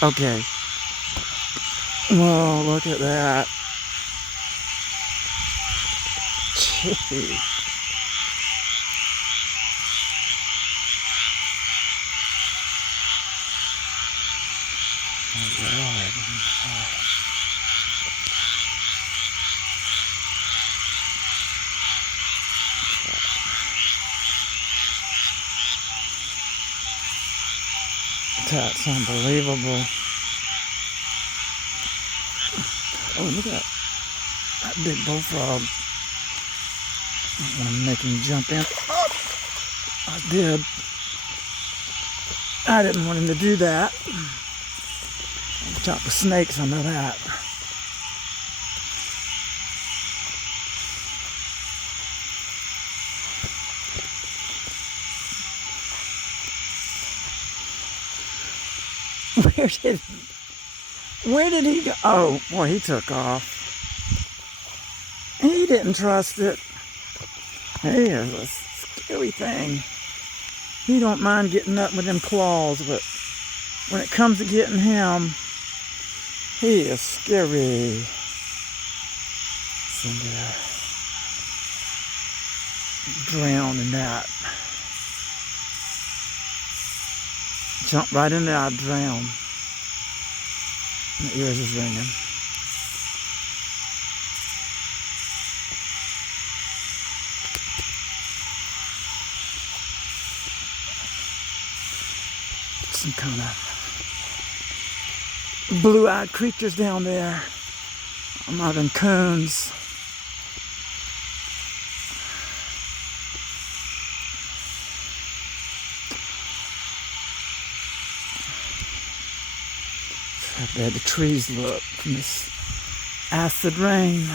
Okay. Whoa, look at that. Gee. Oh, Lord. That's unbelievable. Oh, look at that big bullfrog. I'm gonna make him jump in. Oh, I did. I didn't want him to do that. Chop the snakes, I know that. Where did he go? Oh, boy, he took off. He didn't trust it. He is a scary thing. He don't mind getting up with them claws, but when it comes to getting him, he is scary. So, drown in that. Jump right in there, I'll drown. My ears is ringing. Some kind of blue-eyed creatures down there. I'm out in cones. How bad the trees look from this acid rain.